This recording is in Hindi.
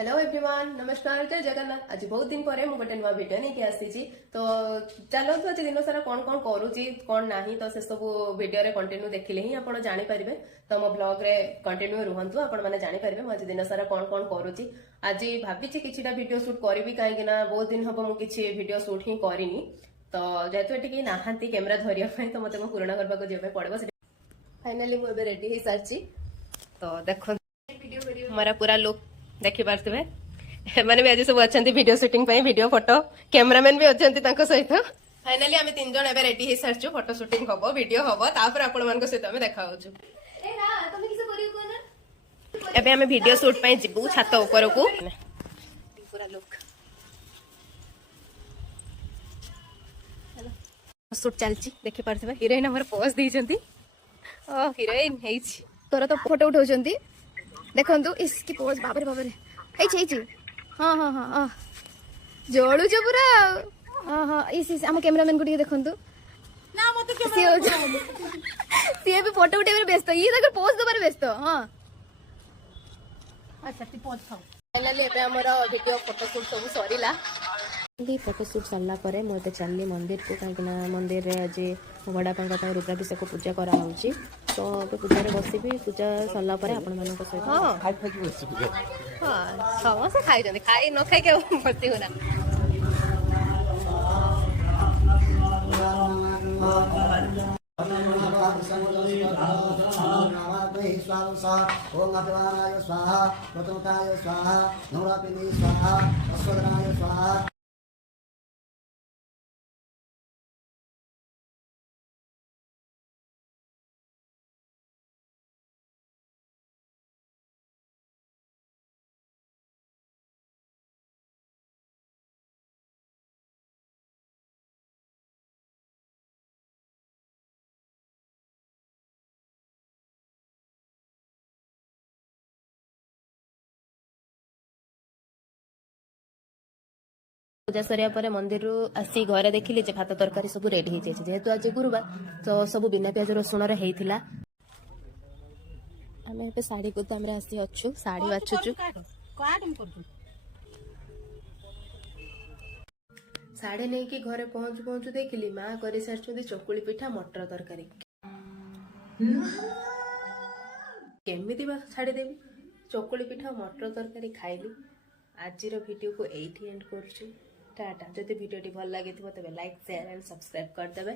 हेलो एवरीवन, नमस्कार, जय जगन्नाथ। आज बहुत दिन पर गोटे नुआ भिड नहीं आसी तो चलतु आज दिन सारा कौन कौन करुच्ची कौन ना तो से सब भिडियो कंटिन्यू देखिले ही आप जापर तो मो ब्लॉग रे कंटिन्यू रुहतु आपण मैंने जापर मुझे दिन सारा कौन कौन करुच्ची। आज भावी किछिटा वीडियो शूट करी कहीं बहुत दिन हम मुझे वीडियो शूट ही करनी तो जेहेतु ये नहांती कैमेरा धरिया तो मत पूरण करने जावाई पड़ो। फाइनाली मुझे रेडी हो सारी तो देख हमारा पूरा लुक देखी पार्थे मैंने भी आज सब अच्छा video shooting video photo cameraman भी अच्छा सहित फाइनाली आम तीन जन एवं रेडी हो सारी फोटो शूटिंग हम वीडियो हम तापर आपण सहित आम देखा एबे आम वीडियो शूट जीवु छात ऊपर को पूरा लुक शूट चलती देखी पार्थे हिरोइन आम पोज देती हिरोइन तोरा तो फोटो उठाऊँ देखु इसकी पोज बाबरे बाबरे हाँ हाँ हाँ जोड़ुच पूरा हाँ हाँ इस आम कैमरामैन को देखु सी भी फोटो उठे व्यस्त ये पोज दबार व्यस्त हाँ अच्छा फाइनाली वीडियो फोटोशूट सब सरला फोटोशूट सरला मुझे चलनी मंदिर को कहीं मंदिर में आज बड़ापा रुद्राभिषेक पूजा कराऊँ तो पूजा बसबी पूजा सरला आपण सहित हाँ समस्त खाई खाई न खाई बसी हो ना ओम अभिवानाय स्वाहा प्रथमताय स्वाहा नवरात्रिने स्वाहा अस्वदनाय स्वाहा। पूजा सरिया मंदिर आसी घर देखिली भात तरकारी सब रेडी हो जेहेतु आज गुरुवार तो सब बिना प्याज रसुण होता आम ए शाढ़ी गोदाम आसी अच्छु शाढ़ी बाछुचु शाढ़ी नहीं कि घरे पहुंचु पहुंचु देखिली माँ कर सारी चकुली पिठा मटर तरकारी केमिति छाड़ी देवी चकुली पिठा मटर तरकारी खाइली। आज वीडियो को एंड कर टाटा। जदि वीडियो भल लगी तेज लाइक शेयर एंड सब्सक्राइब करदे।